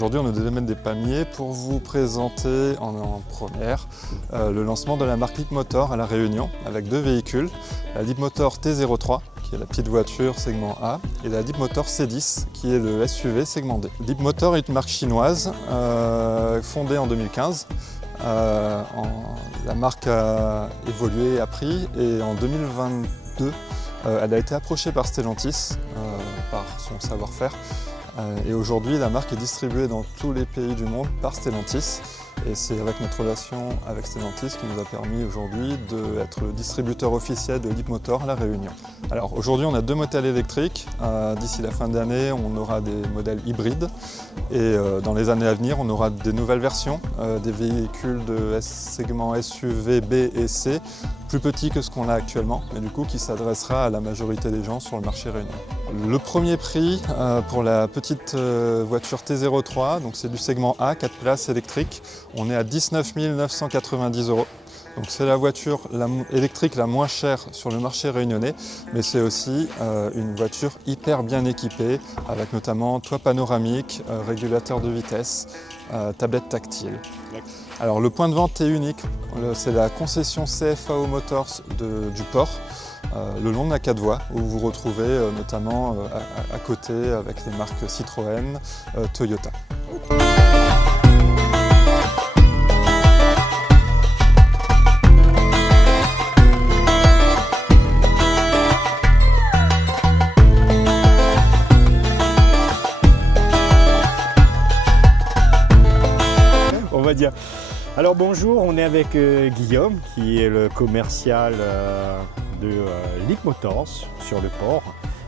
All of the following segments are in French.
Aujourd'hui, on est au domaine des Palmiers pour vous présenter en première le lancement de la marque Leapmotor à La Réunion avec deux véhicules, la Leapmotor T03 qui est la petite voiture segment A et la Leapmotor C10 qui est le SUV segment D. Leapmotor est une marque chinoise fondée en 2015. La marque a évolué et a pris et en 2022 elle a été approchée par Stellantis par son savoir-faire. Et aujourd'hui, la marque est distribuée dans tous les pays du monde par Stellantis. Et c'est avec notre relation avec Stellantis qui nous a permis aujourd'hui d'être le distributeur officiel de Leapmotor à La Réunion. Alors aujourd'hui, on a deux modèles électriques. D'ici la fin de l'année, on aura des modèles hybrides. Et dans les années à venir, on aura des nouvelles versions, des véhicules de segment SUV B et C, plus petits que ce qu'on a actuellement, mais du coup qui s'adressera à la majorité des gens sur le marché réunion. Le premier prix pour la petite voiture T03, donc c'est du segment A, 4 places électrique, on est à 19 990 €. Donc c'est la voiture électrique la moins chère sur le marché réunionnais, mais c'est aussi une voiture hyper bien équipée, avec notamment toit panoramique, régulateur de vitesse, tablette tactile. Alors le point de vente est unique, c'est la concession CFAO Motors du port, le long de la 4 voies, où vous retrouvez notamment à côté avec les marques Citroën, Toyota. On va dire. Alors bonjour, on est avec Guillaume qui est le commercial de Leapmotors sur le port.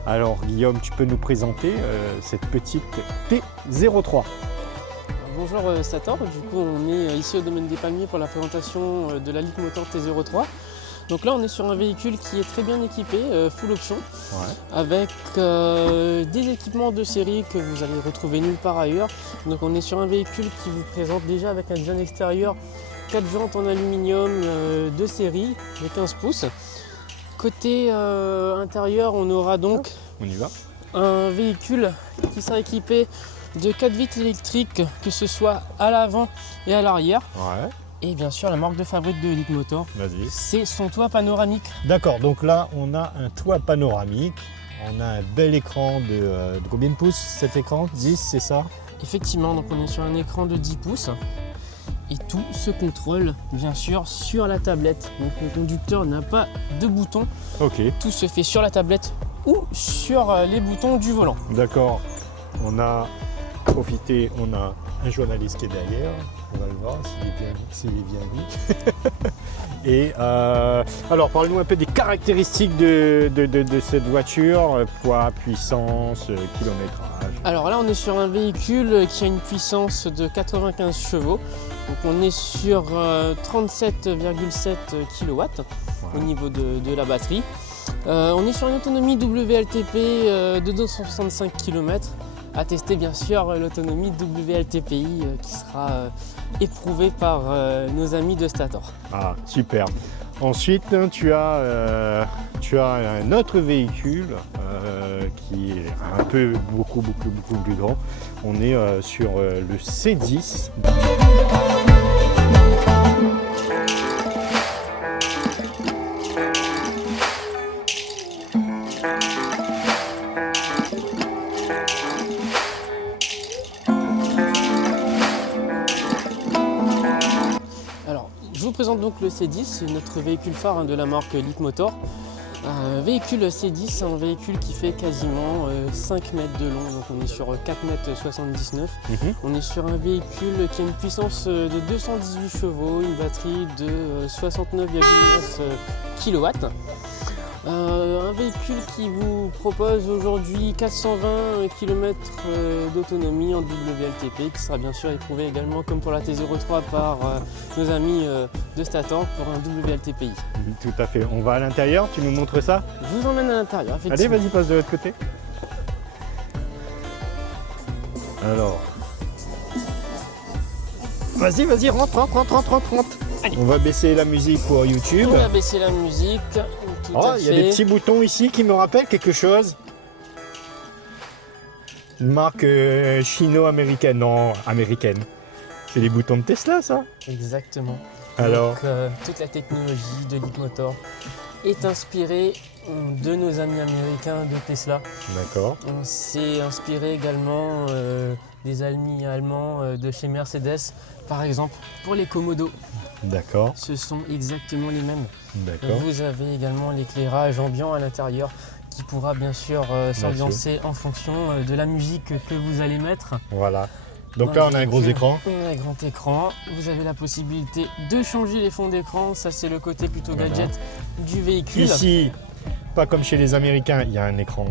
Alors Guillaume, tu peux nous présenter cette petite T03. Bonjour Stator, du coup on est ici au domaine des Palmiers pour la présentation de la Leapmotor T03. Donc là on est sur un véhicule qui est très bien équipé, full option, avec des équipements de série que vous allez retrouver nulle part ailleurs. Donc on est sur un véhicule qui vous présente déjà avec un design extérieur, 4 jantes en aluminium de série de 15 pouces. Côté intérieur, on aura donc un véhicule qui sera équipé de 4 vitres électriques, que ce soit à l'avant et à l'arrière. Et bien sûr, la marque de fabrique de Leapmotor, c'est son toit panoramique. D'accord, donc là on a un toit panoramique, on a un bel écran de combien de pouces cet écran? 10, c'est ça? Effectivement, donc on est sur un écran de 10 pouces. Et tout se contrôle bien sûr sur la tablette. Donc le conducteur n'a pas de bouton. Tout se fait sur la tablette ou sur les boutons du volant. D'accord. On a profité, on a un journaliste qui est derrière. On va le voir s'il est bien vu. Et alors parle-nous un peu des caractéristiques de cette voiture, poids, puissance, kilométrage. Alors là on est sur un véhicule qui a une puissance de 95 chevaux. Donc on est sur 37,7 kW au niveau de la batterie. On est sur une autonomie WLTP de 265 km. À tester bien sûr l'autonomie WLTPI qui sera éprouvée par nos amis de Stator. Ah super. Ensuite tu as un autre véhicule qui est un peu beaucoup plus grand. On est sur le C10. Je vous présente donc le C10, c'est notre véhicule phare de la marque Leapmotor. Véhicule C10, c'est un véhicule qui fait quasiment 5 mètres de long, donc on est sur 4,79 m. On est sur un véhicule qui a une puissance de 218 chevaux, une batterie de 69,9 kW. Un véhicule qui vous propose aujourd'hui 420 km d'autonomie en WLTP, qui sera bien sûr éprouvé également comme pour la T03 par nos amis de Stator pour un WLTPI. Tout à fait. On va à l'intérieur, tu nous montres ça? Je vous emmène à l'intérieur. Allez, vas-y, passe de l'autre côté. Alors. Vas-y, rentre. Allez. On va baisser la musique pour YouTube. On va baisser la musique. Oh, il y a des petits boutons ici qui me rappellent quelque chose. Une marque chino-américaine. Non, américaine. C'est les boutons de Tesla, ça? Exactement. Alors, Donc, toute la technologie de Leapmotor est inspirée de nos amis américains de Tesla. d'accord. On s'est inspiré également des amis allemands de chez Mercedes, par exemple pour les Komodo. D'accord, Ce sont exactement les mêmes. d'accord. Vous avez également l'éclairage ambiant à l'intérieur qui pourra bien sûr s'ambiancer en fonction de la musique que vous allez mettre. Voilà. Donc Dans là, on le a un gros véhicule. écran. On a un grand écran. Vous avez la possibilité de changer les fonds d'écran. Ça, c'est le côté plutôt Voilà. gadget du véhicule. Ici, pas comme chez les Américains, il y a un écran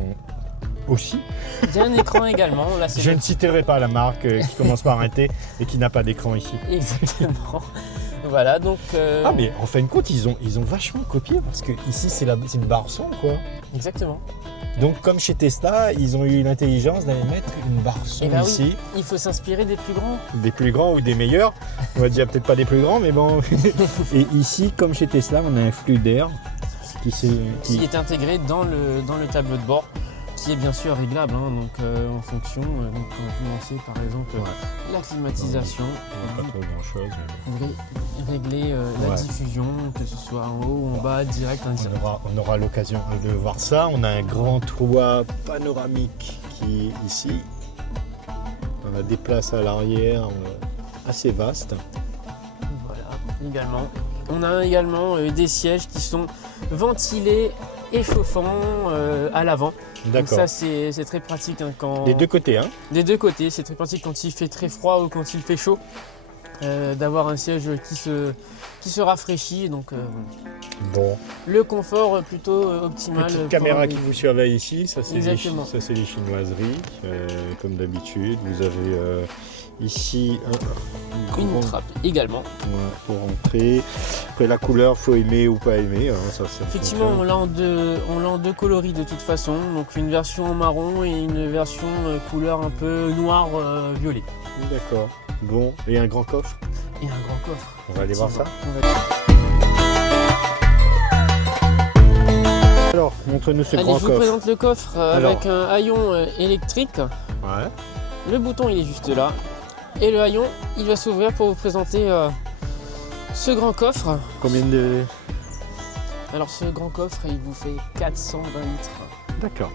aussi. Il y a un écran également. Là, c'est Je le- ne citerai pas la marque qui commence par un T et qui n'a pas d'écran ici. Exactement. Voilà, donc. Ah mais en fin de compte, ils ont vachement copié parce que ici c'est une barre son quoi. Exactement. Donc comme chez Tesla, ils ont eu l'intelligence d'aller mettre une barre son Eh ben oui. ici, Il faut s'inspirer des plus grands. des plus grands ou des meilleurs. On va dire peut-être pas des plus grands, mais bon. Et ici, comme chez Tesla, on a un flux d'air Qui est intégré dans le tableau de bord, qui est bien sûr réglable, hein, donc en fonction. Donc, on va commencer par exemple Ouais. la climatisation. Pas trop grand chose. Vous pouvez régler la Ouais. diffusion, que ce soit en haut ou en bas, direct, indirect. On aura l'occasion de voir ça. On a un grand toit panoramique qui est ici. On a des places à l'arrière assez vastes. Voilà, également. On a également des sièges qui sont ventilés et chauffants à l'avant. Donc D'accord. ça c'est très pratique hein, quand... Des deux côtés, hein. Des deux côtés, c'est très pratique quand il fait très froid ou quand il fait chaud. D'avoir un siège qui se rafraîchit. Donc Bon. le confort plutôt optimal. Petite pour caméra un qui véhicule. vous surveille ici, ça c'est Exactement. les chinoiseries, comme d'habitude. Vous avez ici Une grand- trappe également. ouais, pour entrer. Après la couleur, faut aimer ou pas aimer. Hein, ça Effectivement, fonctionne. on l'a en deux coloris de toute façon. Donc une version en marron et une version couleur un peu noir violet. D'accord. Bon, et un grand coffre. Et un grand coffre. On va aller voir ça. On va- Alors, montre-nous ce Allez, grand je vous coffre. présente le coffre Alors. avec un haillon électrique. Ouais. Le bouton il est juste là. Et le haillon il va s'ouvrir pour vous présenter ce grand coffre. Combien de... Alors ce grand coffre il vous fait 420 litres. D'accord.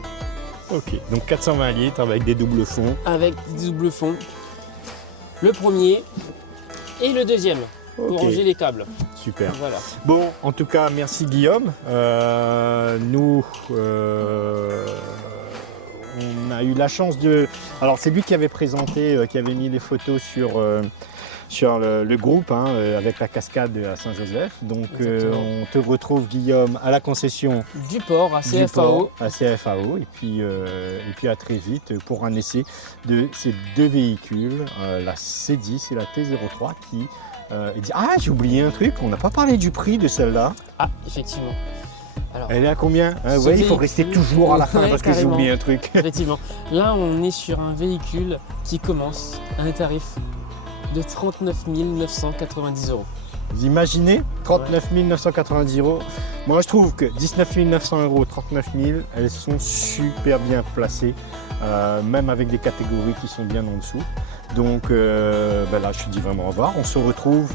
Ok, donc 420 litres avec des doubles fonds. Avec des doubles fonds. Le premier et le deuxième pour Ok, ranger les câbles. super. Voilà. Bon, en tout cas, merci Guillaume. Nous, on a eu la chance de... Alors, c'est lui qui avait présenté, qui avait mis les photos sur le groupe, hein, avec la cascade à Saint-Joseph. Donc, Exactement. on te retrouve, Guillaume, à la concession Du port à du CFAO. port, à CFAO. Et puis à très vite pour un essai de ces deux véhicules, la C10 et la T03 qui... Ah, j'ai oublié un truc, on n'a pas parlé du prix de celle-là. Ah, effectivement. Alors, Elle est à combien hein, Ce vous voyez, il faut véhicule, rester toujours à la fin ouais, parce que j'ai carrément. oublié un truc. effectivement. Là, on est sur un véhicule qui commence à un tarif de 39 990 €. Vous imaginez 39 990 €. Moi, je trouve que 19 900 €, 39 000, elles sont super bien placées, même avec des catégories qui sont bien en dessous. Donc là, je te dis vraiment au revoir. On se retrouve,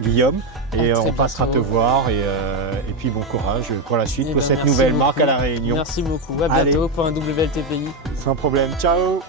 Guillaume, et À très on passera te bientôt. voir. Et puis bon courage pour la suite, Eh pour ben, cette merci nouvelle beaucoup. marque à La Réunion. Merci beaucoup. À Allez. bientôt pour un WLTPI. Sans problème. Ciao.